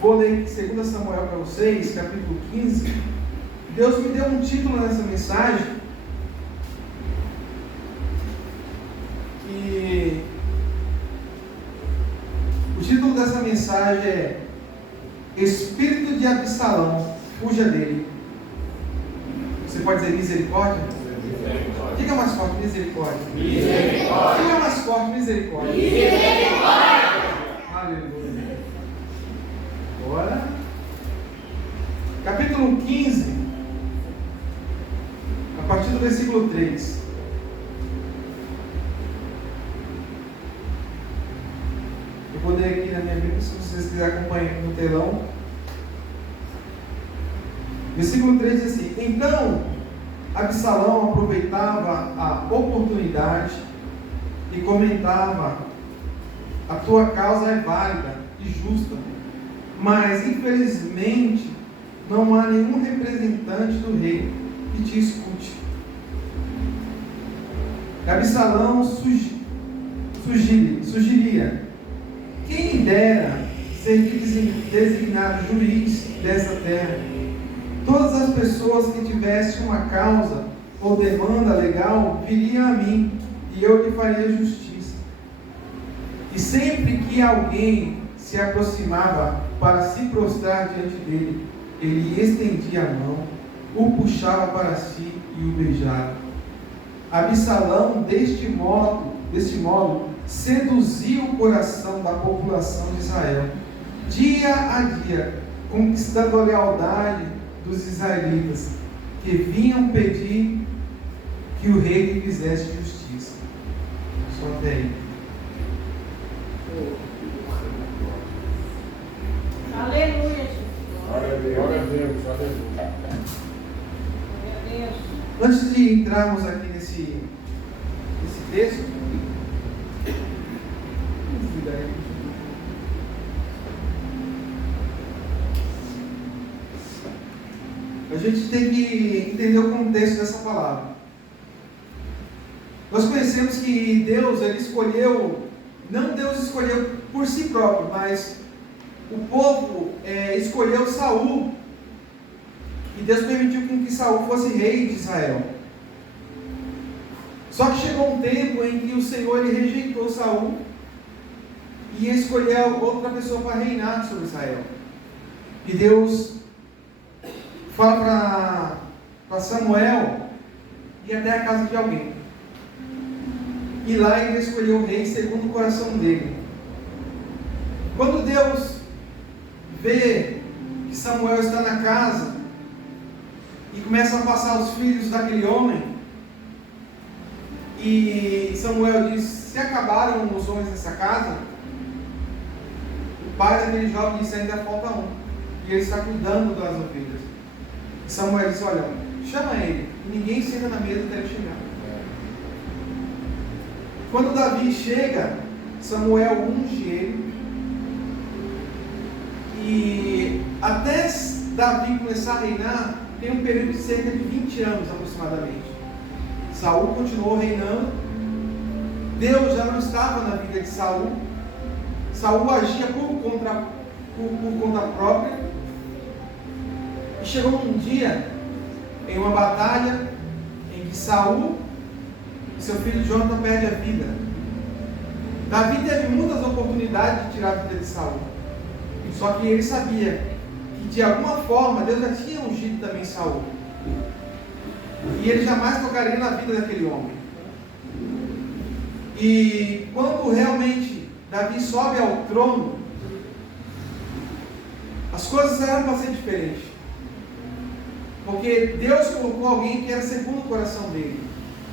Vou ler 2 Samuel para vocês, capítulo 15. Deus me deu um título nessa mensagem. E o título dessa mensagem é Espírito de Absalão, fuja dele. Você pode dizer misericórdia? Misericórdia. Diga mais forte, misericórdia. Misericórdia. Diga mais forte, misericórdia. Misericórdia. Aleluia. Agora, capítulo 15, a partir do versículo 3. Eu vou ler aqui na minha Bíblia, se vocês quiserem acompanhar no telão. Versículo 3 diz assim: Então Absalão aproveitava a oportunidade e comentava: a tua causa é válida e justa, mas infelizmente não há nenhum representante do rei que te escute. Absalão sugeria: quem dera ser designado juiz dessa terra. Todas as pessoas que tivessem uma causa ou demanda legal viriam a mim, e eu lhe faria justiça. E sempre que alguém se aproximava para se prostrar diante dele, ele estendia a mão, o puxava para si e o beijava. Absalão, deste modo, seduzia o coração da população de Israel, dia a dia, conquistando a lealdade dos israelitas, que vinham pedir que o rei lhe fizesse justiça. Só até aí. Aleluia, Jesus. Glória a Deus, aleluia. Antes de entrarmos aqui nesse texto, a gente tem que entender o contexto dessa palavra. Nós conhecemos que Deus, Ele escolheu, não Deus escolheu por si próprio, mas o povo escolheu Saul, e Deus permitiu que Saul fosse rei de Israel. Só que chegou um tempo em que o Senhor ele rejeitou Saul e escolheu outra pessoa para reinar sobre Israel. E Deus fala para Samuel ir até a casa de alguém. E lá ele escolheu o rei segundo o coração dele. Quando Deus vê que Samuel está na casa e começa a passar os filhos daquele homem, e Samuel diz: se acabaram os homens dessa casa, o pai daquele jovem disse: ainda falta um, e ele está cuidando das ovelhas. E Samuel disse: olha, chama ele, ninguém senta na mesa até ele chegar. Quando Davi chega, Samuel unge ele, e até Davi começar a reinar, tem um período de cerca de 20 anos aproximadamente. Saul continuou reinando, Deus já não estava na vida de Saul, Saul agia por conta própria, e chegou um dia, em uma batalha, em que Saul e seu filho Jonathan perdem a vida. Davi teve muitas oportunidades de tirar a vida de Saul, só que ele sabia que de alguma forma Deus já tinha ungido também Saul, e ele jamais tocaria na vida daquele homem. E quando realmente Davi sobe ao trono, as coisas eram para ser diferentes, porque Deus colocou alguém que era segundo o coração dele.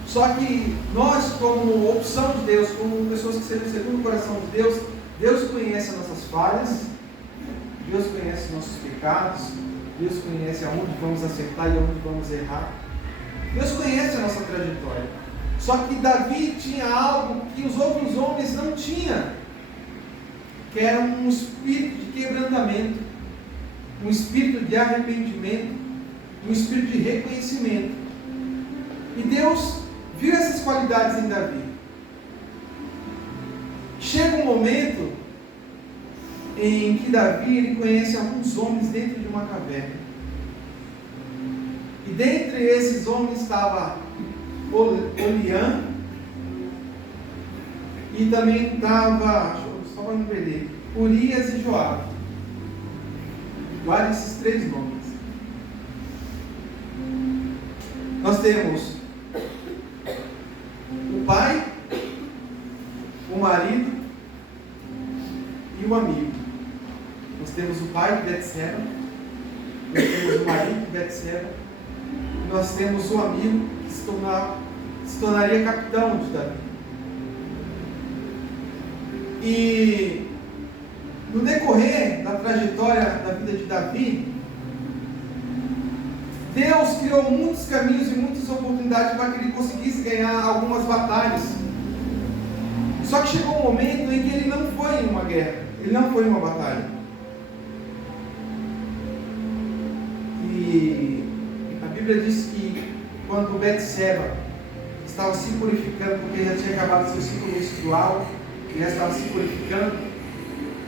Só que nós, como opção de Deus, como pessoas que serão segundo o coração de Deus, Deus conhece as nossas falhas, Deus conhece nossos pecados, Deus conhece aonde vamos acertar e aonde vamos errar. Deus conhece a nossa trajetória. Só que Davi tinha algo que os outros homens não tinham, que era um espírito de quebrantamento, um espírito de arrependimento, um espírito de reconhecimento. E Deus viu essas qualidades em Davi. Chega um momento em que Davi ele conhece alguns homens dentro de uma caverna. E dentre esses homens estava Oliã, e também estava, só para não perder, Urias e Joabe. Guarde esses 3 nomes. Nós temos o pai, o marido e o amigo. Nós temos o pai de Betseba, nós temos o marido de Betseba, e nós temos o amigo que se tornaria capitão de Davi. E no decorrer da trajetória da vida de Davi, Deus criou muitos caminhos e muitas oportunidades para que ele conseguisse ganhar algumas batalhas. Só que chegou um momento em que ele não foi em uma guerra, ele não foi em uma batalha. E a Bíblia diz que quando Betseba estava se purificando, porque já tinha acabado seu ciclo menstrual, e já estava se purificando,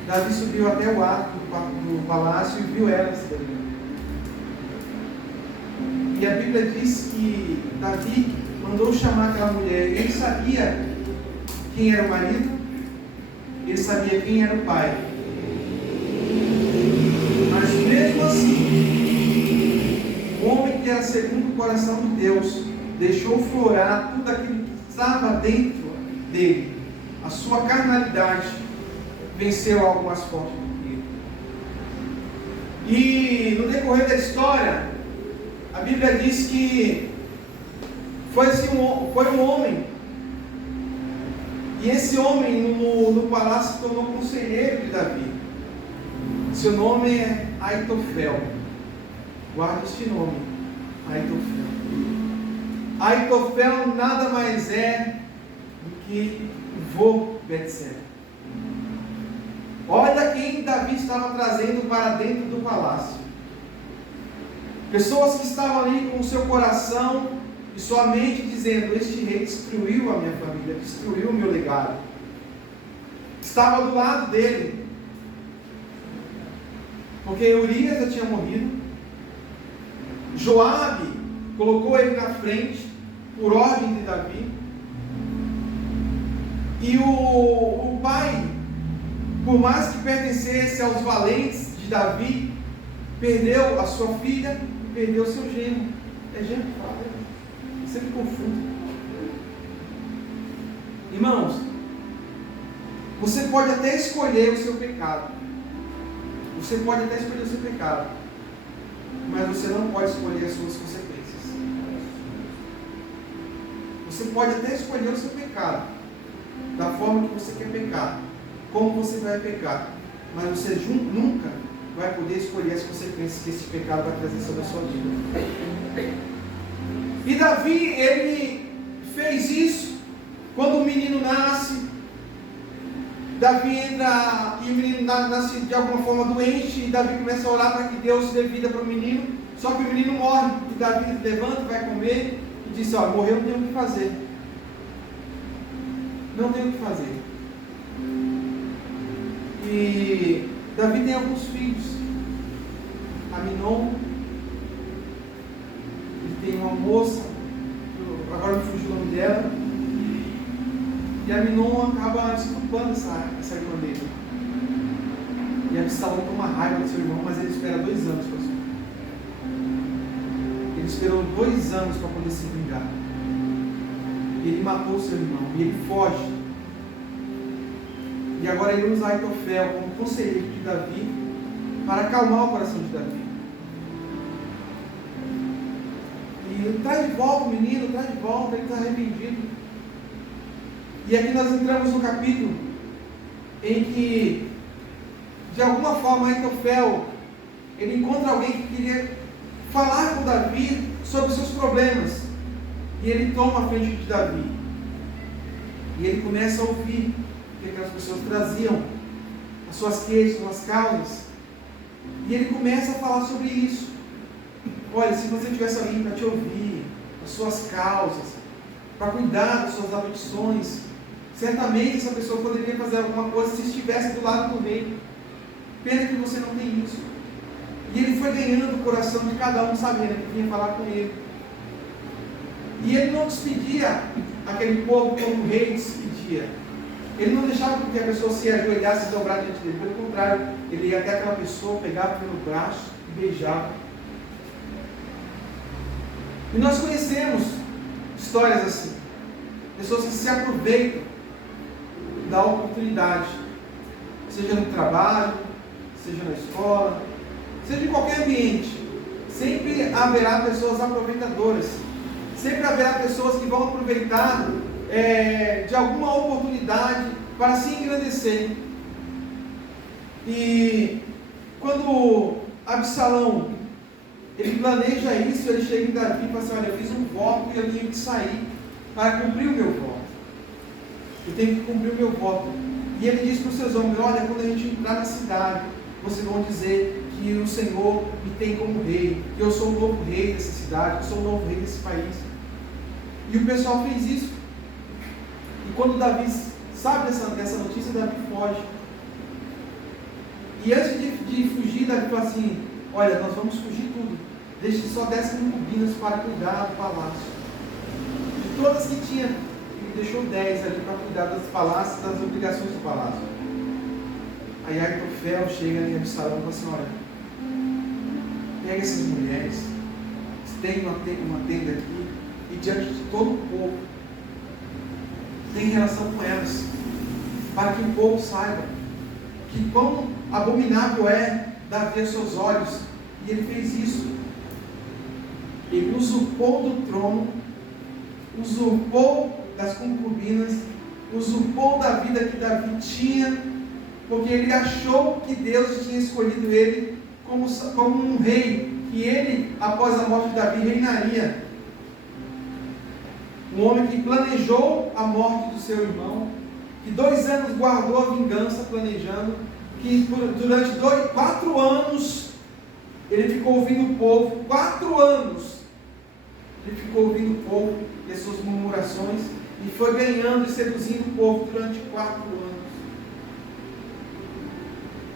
Davi subiu até o ato do palácio e viu ela se banhando. E a Bíblia diz que Davi mandou chamar aquela mulher. Ele sabia quem era o marido, ele sabia quem era o pai. Mas mesmo assim, o homem que era segundo o coração de Deus deixou florar tudo aquilo que estava dentro dele. A sua carnalidade venceu algo mais forte do que ele. E no decorrer da história, a Bíblia diz que foi um homem, e esse homem no palácio se tornou conselheiro de Davi. Seu nome é Aitofel. Guarde este nome, Aitofel. Aitofel nada mais é do que o vô Betseba. Olha quem Davi estava trazendo para dentro do palácio. Pessoas que estavam ali com o seu coração e sua mente dizendo: este rei destruiu a minha família, destruiu o meu legado. Estava do lado dele, porque Urias já tinha morrido. Joabe colocou ele na frente por ordem de Davi. E o pai, por mais que pertencesse aos valentes de Davi, perdeu a sua filha, perdeu seu genro. É genro que fala, eu sempre confundo. Irmãos, você pode até escolher o seu pecado. Você pode até escolher o seu pecado, mas você não pode escolher as suas consequências. Você pode até escolher o seu pecado, da forma que você quer pecar, como você vai pecar, mas você nunca vai poder escolher as consequências que esse pecado vai trazer sobre a sua vida. E Davi, ele fez isso. Quando o menino nasce, Davi entra e o menino nasce de alguma forma doente, e Davi começa a orar para que Deus dê vida para o menino. Só que o menino morre, e Davi levanta, vai comer e diz: ó, morreu, não tem o que fazer. Não tem o que fazer. E Davi tem alguns filhos. Aminon, ele tem uma moça, agora me fugiu o nome dela, e Aminon acaba desculpando essa irmã dele. E Absalão toma raiva do seu irmão, mas ele espera 2 anos para isso. Ele esperou 2 anos para poder se vingar. Ele matou o seu irmão e ele foge. E agora ele usa Aitofel como conselheiro de Davi para acalmar o coração de Davi. E traz de volta o menino, traz de volta, ele está arrependido. E aqui nós entramos no capítulo em que, de alguma forma, Aitofel, ele encontra alguém que queria falar com Davi sobre os seus problemas. E ele toma a frente de Davi. E ele começa a ouvir o que aquelas pessoas traziam, as suas queixas, as suas causas. E ele começa a falar sobre isso. Olha, se você tivesse alguém para te ouvir, as suas causas, para cuidar das suas aflições, certamente essa pessoa poderia fazer alguma coisa se estivesse do lado do rei. Pena que você não tem isso. E ele foi ganhando o coração de cada um, sabendo que vinha falar com ele. E ele não despedia aquele povo como o rei despedia. Ele não deixava que a pessoa se ajoelhasse e se dobrar diante dele. Pelo contrário, ele ia até aquela pessoa, pegava pelo braço e beijava. E nós conhecemos histórias assim. Pessoas que se aproveitam da oportunidade. Seja no trabalho, seja na escola, seja em qualquer ambiente. Sempre haverá pessoas aproveitadoras. Sempre haverá pessoas que vão aproveitar de alguma oportunidade para se engrandecer. E quando Absalão ele planeja isso, ele chega em Davi e fala assim: olha, eu fiz um voto e eu tenho que sair para cumprir o meu voto. Eu tenho que cumprir o meu voto. E ele diz para os seus homens: olha, quando a gente entrar na cidade, vocês vão dizer que o Senhor me tem como rei, que eu sou o novo rei dessa cidade, que eu sou o novo rei desse país. E o pessoal fez isso. E quando Davi sabe dessa notícia, Davi foge. E antes de fugir, Davi fala assim: olha, nós vamos fugir tudo. Deixe só 10 concubinas para cuidar do palácio. De todas que tinha, ele deixou 10 ali para cuidar dos palácios, das obrigações do palácio. Aí Aitofel chega em Absalão e fala assim: olha, pega essas mulheres, tem uma tenda aqui, e diante de todo o povo, tem relação com elas, para que o povo saiba que quão abominável é Davi aos seus olhos. E ele fez isso. Ele usurpou do trono, usurpou das concubinas, usurpou da vida que Davi tinha, porque ele achou que Deus tinha escolhido ele como um rei, que ele, após a morte de Davi, reinaria. Um homem que planejou a morte do seu irmão, que 2 anos guardou a vingança planejando, que durante 4 anos ele ficou ouvindo o povo, 4 anos ele ficou ouvindo o povo e as suas murmurações, e foi ganhando e seduzindo o povo durante 4 anos.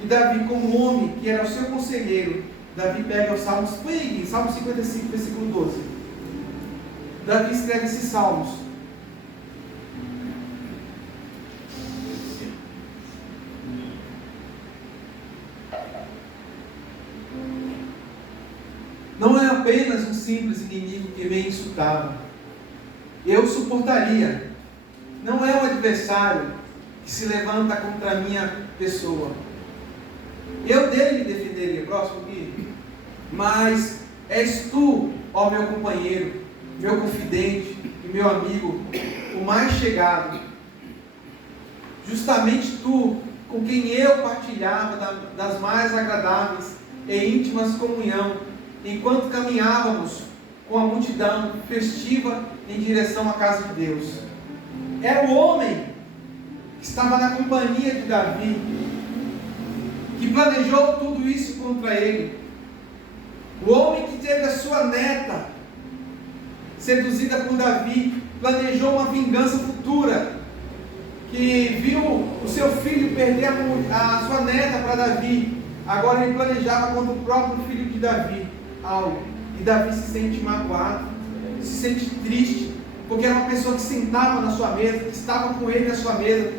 E Davi, como homem que era o seu conselheiro, Davi pega os salmos, põe aí, Salmo 55, versículo 12. Davi escreve esses salmos. Não é apenas um simples inimigo que me insultava. Eu suportaria. Não é um adversário que se levanta contra a minha pessoa. Eu dele me defenderia. Próximo aqui. Mas és tu, ó meu companheiro, meu confidente e meu amigo, o mais chegado. Justamente tu, com quem eu partilhava das mais agradáveis e íntimas comunhão, enquanto caminhávamos com a multidão festiva em direção à casa de Deus. Era o homem que estava na companhia de Davi, que planejou tudo isso contra ele. O homem que teve a sua neta seduzida por Davi, planejou uma vingança futura, que viu o seu filho perder a sua neta para Davi. Agora ele planejava contra o próprio filho de Davi algo. E Davi se sente magoado, se sente triste, porque era uma pessoa que sentava na sua mesa, que estava com ele na sua mesa,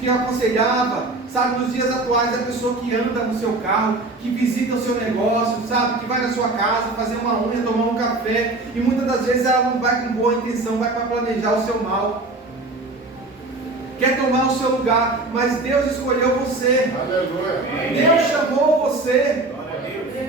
que aconselhava, sabe, nos dias atuais, a pessoa que anda no seu carro, que visita o seu negócio, sabe, que vai na sua casa fazer uma unha, tomar um café, e muitas das vezes ela não vai com boa intenção, vai para planejar o seu mal, quer tomar o seu lugar, mas Deus escolheu você. Aleluia. Deus chamou você.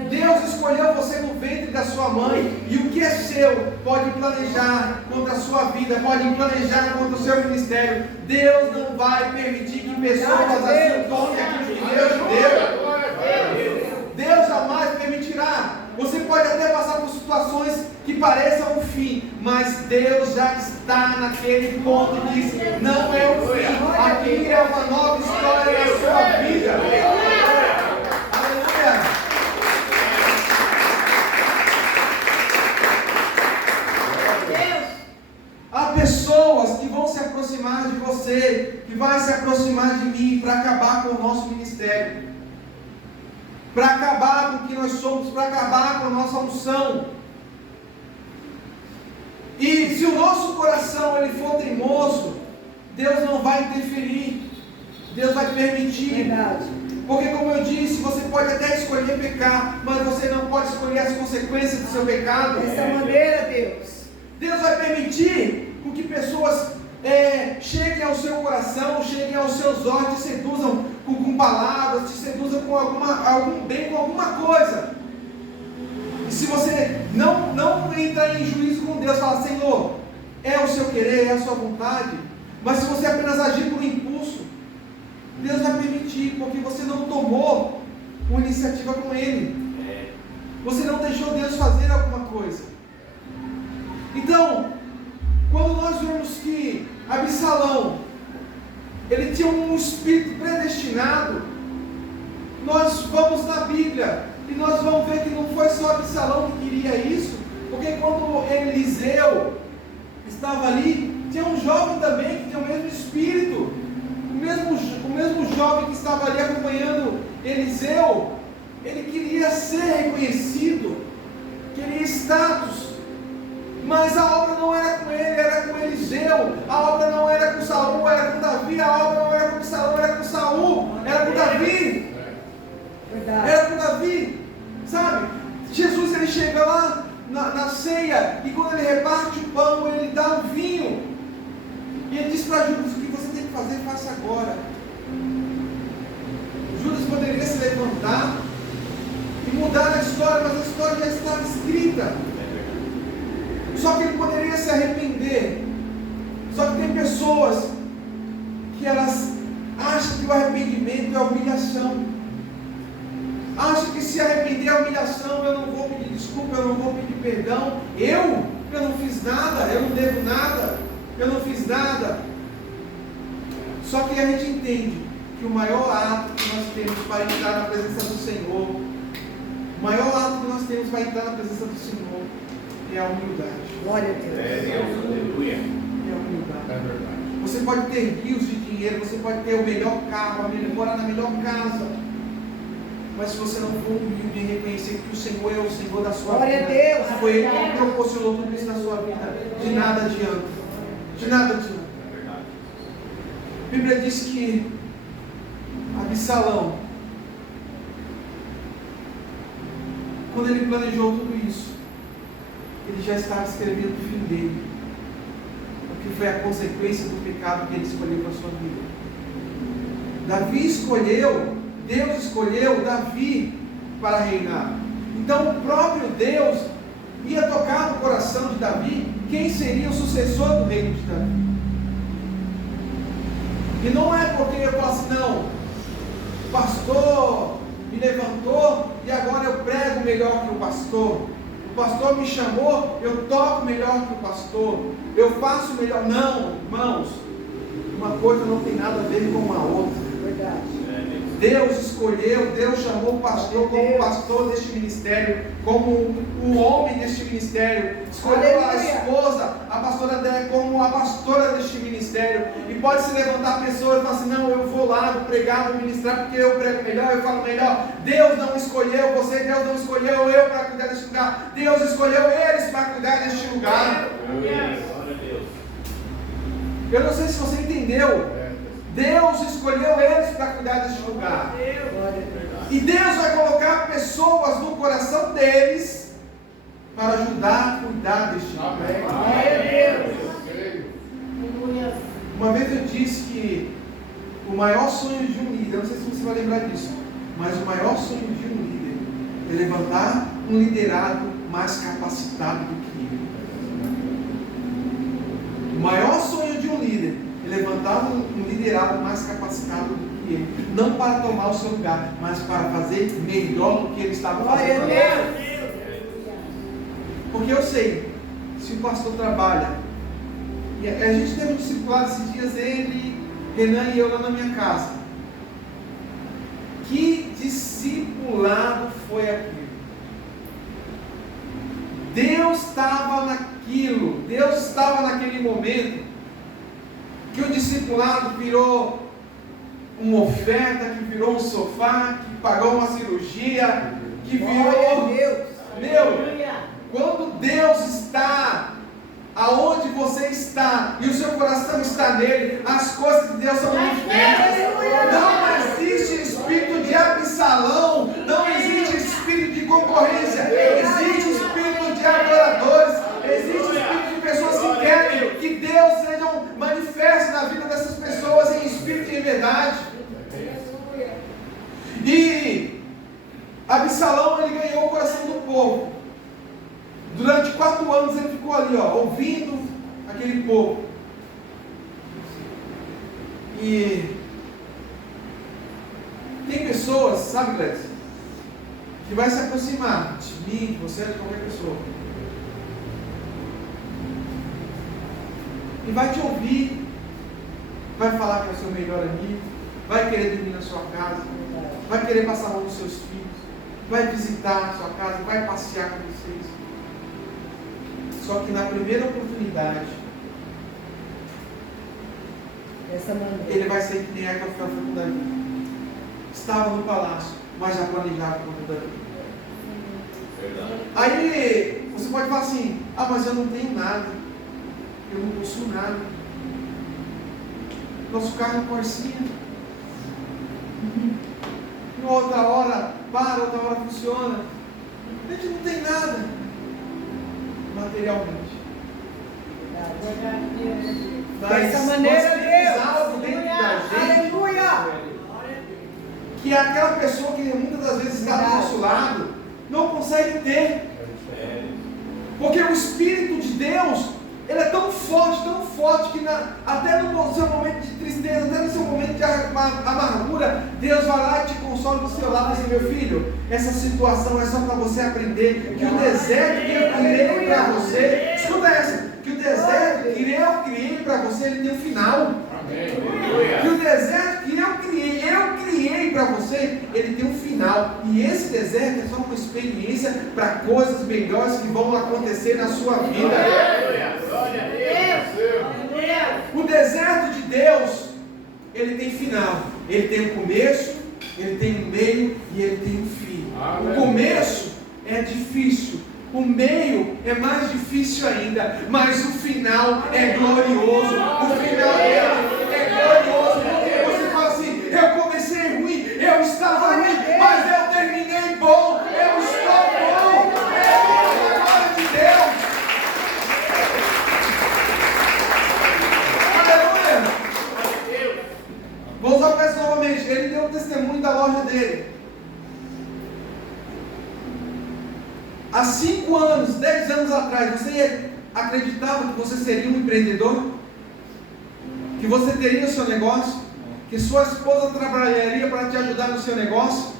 Deus escolheu você no ventre da sua mãe, e o que é seu pode planejar contra a sua vida, pode planejar contra o seu ministério. Deus não vai permitir que pessoas assim tomem aquilo que Deus deu. Deus jamais permitirá. Você pode até passar por situações que pareçam o fim, mas Deus já está naquele ponto e diz: não é o fim, aqui é uma nova história na sua vida. Aleluia. Há pessoas que vão se aproximar de você, que vai se aproximar de mim para acabar com o nosso ministério. para acabar com o que nós somos, para acabar com a nossa unção. E se o nosso coração ele for teimoso, Deus não vai interferir, Deus vai permitir. Verdade. Porque, como eu disse, você pode até escolher pecar, mas você não pode escolher as consequências do seu pecado. Dessa maneira, Deus. Deus vai permitir com que pessoas cheguem ao seu coração, cheguem aos seus olhos, te seduzam com palavras, te seduzam com algum bem, com alguma coisa. E se você não entrar em juízo com Deus, falar: Senhor, é o seu querer, é a sua vontade. Mas se você apenas agir por impulso, Deus vai permitir, porque você não tomou uma iniciativa com Ele. Você não deixou Deus fazer alguma coisa. Então, quando nós vemos que Absalão, ele tinha um espírito predestinado, nós vamos na Bíblia e nós vamos ver que não foi só Absalão que queria isso, porque quando Eliseu estava ali, tinha um jovem também que tinha o mesmo espírito, o mesmo jovem que estava ali acompanhando Eliseu. Ele queria ser reconhecido, queria status, mas a obra não era com ele, era com Eliseu. A obra não era com Saul, era com Davi. A obra não era com Absalão, era com Saul, era com Davi. Era com Davi, sabe? Jesus, ele chega lá na ceia, e quando ele reparte o pão, ele dá o vinho, e ele diz para Judas: o que você tem que fazer, faça agora. Judas poderia se levantar e mudar a história, mas a história já estava escrita. Só que ele poderia se arrepender. Só que tem pessoas que elas acham que o arrependimento é humilhação. Acham que se arrepender é humilhação. Eu não vou pedir desculpa, eu não vou pedir perdão. Eu não fiz nada, eu não devo nada, eu não fiz nada. Só que a gente entende que o maior ato que nós temos para entrar na presença do Senhor, o maior ato que nós temos para entrar na presença do Senhor é a humildade. Glória a Deus. Aleluia. É a humildade. É verdade. Você pode ter rios de dinheiro, você pode ter o melhor carro, morar na melhor casa, mas se você não for humilde e reconhecer que o Senhor é o Senhor da sua Glória vida, a Deus. foi Ele que proporcionou tudo isso na sua vida, de nada adianta. De nada adianta. É verdade. A Bíblia diz que Absalão, quando ele planejou tudo isso, ele já estava escrevendo o fim dele, porque foi a consequência do pecado que ele escolheu para a sua vida. Davi escolheu, Deus escolheu Davi para reinar. Então o próprio Deus ia tocar no coração de Davi quem seria o sucessor do reino de Davi. E não é porque eu falo assim: não, o pastor me levantou e agora eu prego melhor que o pastor. O pastor me chamou, eu toco melhor que o pastor, eu faço melhor. Não, irmãos, uma coisa não tem nada a ver com a outra. Verdade. Deus escolheu, Deus chamou o pastor como pastor deste ministério, como o homem deste ministério. Escolheu a esposa, a pastora André, como a pastora deste ministério. E pode se levantar pessoas e falar assim: não, eu vou lá, vou pregar, vou ministrar, porque eu prego melhor, eu falo melhor. Deus não escolheu você, Deus não escolheu eu para cuidar deste lugar. Deus escolheu eles para cuidar deste lugar. Eu não sei se você entendeu. Deus escolheu eles para cuidar deste lugar. E Deus vai colocar pessoas no coração deles para ajudar a cuidar deste lugar. Uma vez eu disse que o maior sonho de um líder, eu não sei se você vai lembrar disso, mas o maior sonho de um líder é levantar um liderado mais capacitado do que ele. O maior sonho de um líder é levantar um liderado mais capacitado do que ele, não para tomar o seu lugar, mas para fazer melhor do que ele estava fazendo. Porque eu sei, se o pastor trabalha, e a gente teve um discipulado esses dias, ele, Renan e eu lá na minha casa. Que discipulado foi aquilo? Deus estava naquilo, Deus estava naquele momento que o discipulado virou uma oferta, que virou um sofá, que pagou uma cirurgia, que Glória a virou. Deus. Meu, quando Deus está aonde você está e o seu coração está nele, as coisas de Deus são manifestas. Não existe espírito de Absalão, não existe espírito de concorrência, existe espírito de adoradores, existe espírito de pessoas que querem que Deus seja manifesto na vida dessas pessoas em espírito e em verdade. E Absalão, ele ganhou o coração do povo. Durante 4 anos ele ficou ali, ouvindo aquele povo. E tem pessoas, sabe, Gleice, que vai se aproximar de mim, de você, de qualquer pessoa, e vai te ouvir, vai falar que é o seu melhor amigo, vai querer dormir na sua casa, vai querer passar a mão nos seus filhos, vai visitar a sua casa, vai passear com vocês. Só que na primeira oportunidade, ele vai ser que nem Aitofel foi com Davi. Estava no palácio, mas já planejava contra Davi. Aí você pode falar assim: ah, mas eu não tenho nada, eu não possuo nada. Nosso carro é Corsinha. Outra hora para, outra hora funciona. A gente não tem nada materialmente. Mas dessa maneira, nós temos Deus, algo dentro da gente, aleluia, que aquela pessoa que muitas das vezes está do nosso lado não consegue ter. Porque o Espírito de Deus, ele é tão forte que até no seu momento de tristeza, até no seu momento de amargura, Deus vai lá e te consola do seu lado e diz: meu filho, essa situação é só para você aprender que o deserto que eu criei para você, escuta essa, que o deserto que eu criei para você, ele tem um final. Que o deserto que eu criei para você, ele tem um final. E esse deserto é só uma experiência para coisas melhores que vão acontecer na sua vida. O deserto de Deus, ele tem final. Ele tem um começo, ele tem um meio e ele tem um fim. O começo é difícil, o meio é mais difícil ainda, mas o final é glorioso. O final é glorioso, porque você fala assim: eu comecei ruim, eu estava ruim, mas eu terminei bom, eu estou bom. É a glória de Deus. Aleluia. Vou usar o verso novamente. Ele deu o testemunho da loja dele. Há 5 anos, 10 anos atrás, você acreditava que você seria um empreendedor? Que você teria o seu negócio? Que sua esposa trabalharia para te ajudar no seu negócio?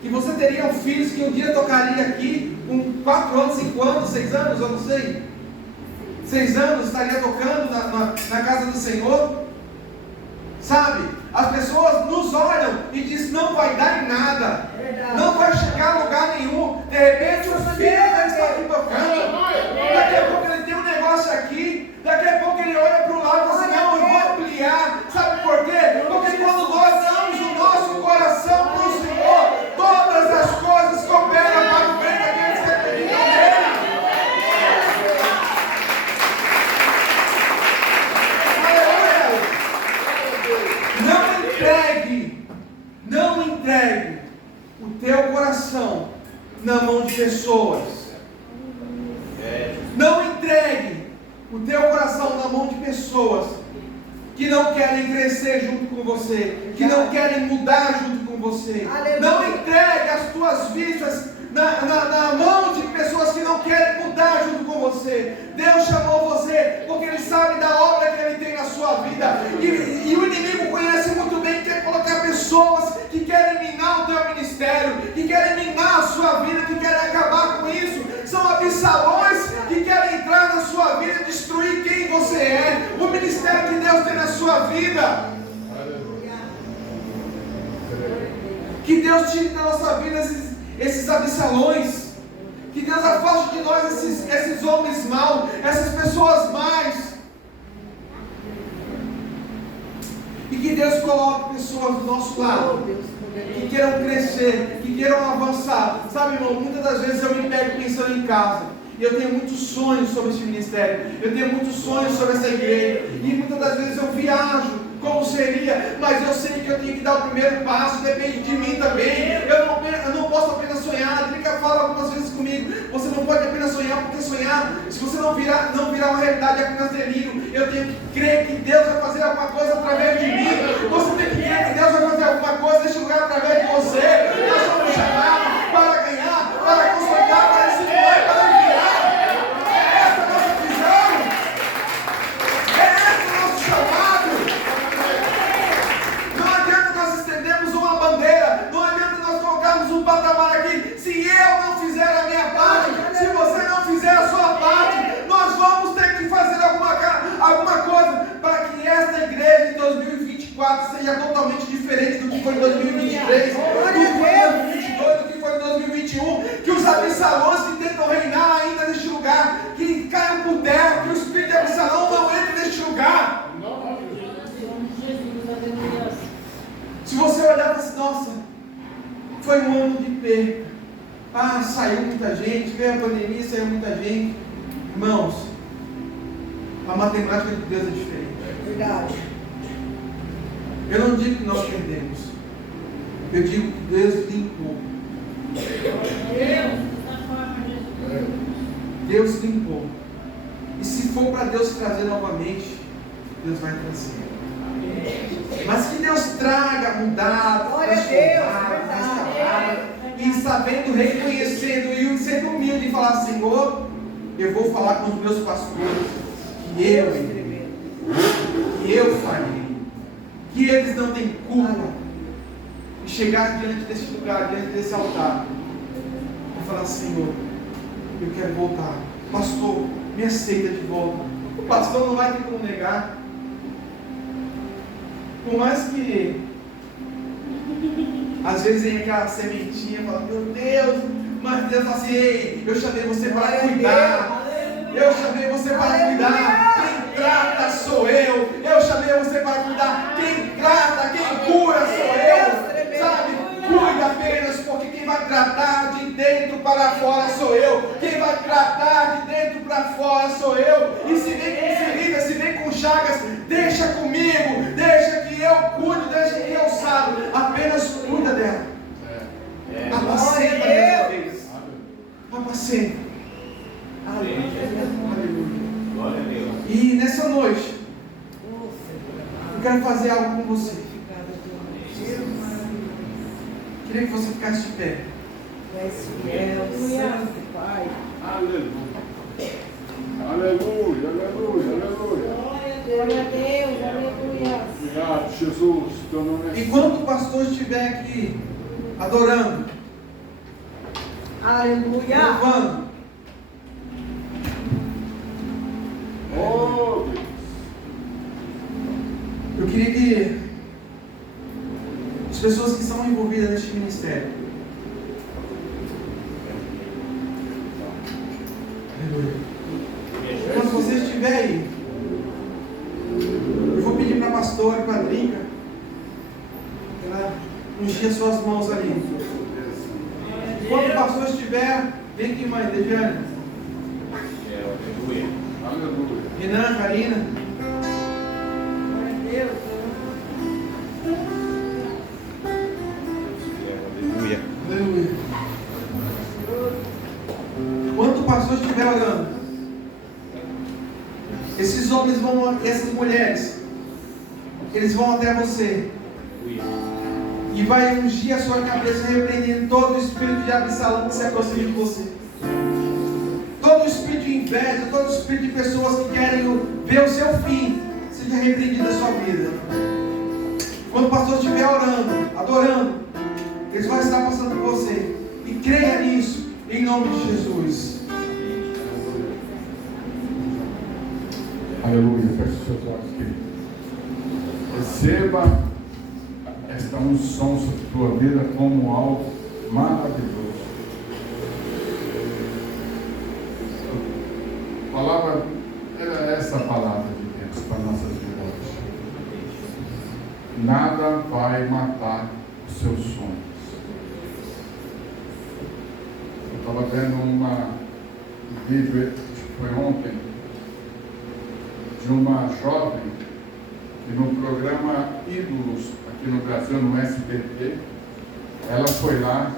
Que você teria um filho que um dia tocaria aqui com 4 anos, 5 anos, 6 anos, eu não sei. 6 anos estaria tocando na casa do Senhor? Sabe? As pessoas nos olham e dizem: não vai dar em nada, não vai chegar a lugar nenhum. De repente o filho já está aqui tocando, daqui a pouco ele tem um negócio aqui, daqui a pouco ele olha para o lado e diz assim: não, eu vou ampliar. Sabe por quê? Porque quando nós damos o nosso coração para o Senhor, todas as coisas cooperam para o bem daqueles que acreditam nele. Não entregue o teu coração na mão de pessoas. Não entregue o teu coração na mão de pessoas que não querem crescer junto com você, que não querem mudar junto com você. Não entregue as tuas vidas na mão de pessoas que não querem mudar junto com você. Deus chamou você porque Ele sabe da obra que Ele tem na sua vida, e o inimigo conhece muito bem, quer colocar pessoas que querem minar o teu ministério, que querem minar a sua vida, que querem acabar com isso. São absalões que querem entrar na sua vida e destruir quem você é, o ministério que Deus tem na sua vida. Que Deus tire da nossa vida esses absalões, que Deus afaste de nós esses homens maus, essas pessoas más, e que Deus coloque pessoas do nosso lado que queiram crescer, que queiram avançar. Sabe, irmão, muitas das vezes eu me pego pensando em casa. E eu tenho muitos sonhos sobre esse ministério. Eu tenho muitos sonhos sobre essa igreja. E muitas das vezes eu viajo como seria, mas eu sei que eu tenho que dar o primeiro passo, depende de mim também. Eu não posso apenas sonhar. A Drica fala algumas vezes comigo: você não pode apenas sonhar, porque sonhar, se você não virar uma realidade, é apenas delírio. Eu tenho que crer que Deus vai fazer alguma coisa através de mim. Você tem que crer que Deus vai fazer alguma coisa neste lugar através de você. Nós somos chamados para ganhar, para consolidar, para desenvolver, para virar. Essa é a nossa visão. Esse é o nosso chamado. Não adianta nós estendermos uma bandeira, não adianta nós colocarmos um patamar aqui. Se eu não fizer a minha parte, se você não fizer a sua parte, nós vamos ter que fazer alguma coisa para que esta igreja em 2024 seja totalmente diferente do que foi em 2023, do que foi em 2022, do que foi em 2021. Que os Absalões que tentam reinar ainda neste lugar, que caiam por terra, que o espírito de Absalão não entre neste lugar. Se você olhar assim, nossa, foi um ano de perda. Saiu muita gente, veio a pandemia, saiu muita gente. Irmãos, a matemática de Deus é diferente. Verdade. Eu não digo que nós perdemos. Eu digo que Deus limpou. Deus limpou. E se for para Deus trazer novamente, Deus vai trazer. Mas que Deus traga, mudar, transformar, restaurar, e sabendo, reconhecendo e sendo humilde e falar: Senhor, eu vou falar com os meus pastores que eu falhei, que eles não têm culpa, e chegar diante desse lugar, diante desse altar, e falar: Senhor, eu quero voltar. Pastor, me aceita de volta. O pastor não vai ter como negar. Por mais que às vezes vem aquela sementinha, fala: meu Deus, mas Deus fala assim: ei, eu chamei você para cuidar. Eu chamei você para cuidar. Quem trata sou eu. Eu chamei você para cuidar. Quem trata, quem cura sou eu. Sabe? Cuida apenas, porque quem vai tratar de dentro para fora sou eu. Quem vai tratar de dentro para fora sou eu. E se vem com ferida, se vem com chagas, deixa comigo. Deixa que eu cuido, deixa que eu saro. Apenas cuida dela. Apacenta dessa vez. Apacenta. Aleluia. E nessa noite, eu quero fazer algo com você. Queria que você ficasse de pé. Aleluia. Aleluia, aleluia, aleluia. Glória a Deus, aleluia. Obrigado, Jesus. Teu nome é Enquanto o pastor estiver aqui adorando, Aleluia. louvando, Oh, Deus. eu queria que as pessoas que são envolvidas neste ministério, aleluia, quando você estiver aí, eu vou pedir para a pastora e para a Drica ela ungir suas mãos ali. Quando o pastor estiver, vem aqui, mãe, Deviane, Aleluia. Renan, Karina. Glória a Deus. Aleluia. Enquanto o pastor estiver orando, esses homens vão, essas mulheres, eles vão até você e vai ungir a sua cabeça, repreendendo todo o espírito de Absalão que se aproxima de você, todo o espírito de inveja, todo o espírito de pessoas que querem ver o seu fim, seja repreendido da sua vida. Quando o pastor estiver orando, adorando, eles vão estar passando por você, e creia nisso, em nome de Jesus. Aleluia. Feche seus olhos, querido. Receba esta unção sobre a tua vida como algo maravilhoso. A palavra era essa palavra de Deus para nossas vidas. Nada vai matar o seu sonho. Estava vendo um vídeo, acho que foi ontem, de uma jovem que no programa Ídolos, aqui no Brasil, no SBT, ela foi lá